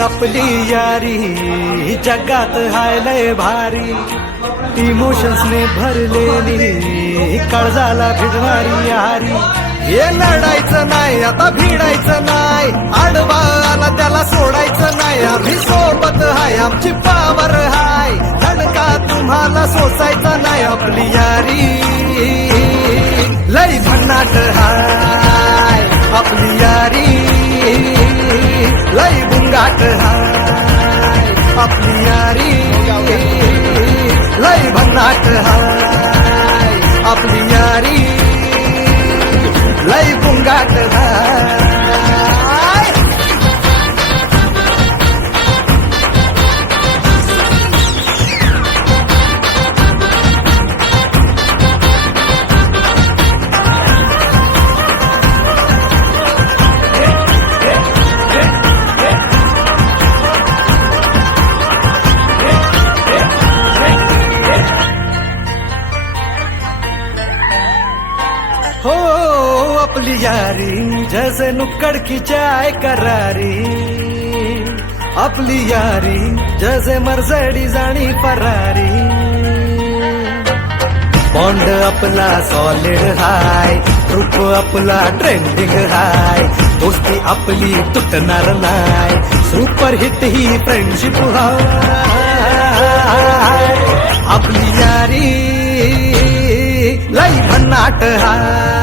आपली यारी जगात हाय लय भारी, इमोशन्सने भरलेली काळजाला भिडणारी यारी. हे लढायचं नाही आता भिडायचं नाही, आडवा आला त्याला सोडायचं नाही. आम्ही सोबत हाय आमची पावर हाय, धडका तुम्हाला सोसायचा नाही. आपली यारी लय भन्नाट हाय, आपली यारी लय बुंगाट हाय. आपली यारी लय भन्नाट हाय, आपली यारी लय बुंगाट हाय. हो अपनी यारी जैसे नुक्कड़ की चाय करारी, अपनी यारी जैसे मर्सिडीज आणि फरारी. बॉन्ड आपला सॉलिड हाय, रूप आपला ट्रेंडिंग हाय, दोस्ती आपली तुटणार नाय, सुपर हिट ही फ्रेंडशिप हाय. आपली यारी लय भन्नाट हाय.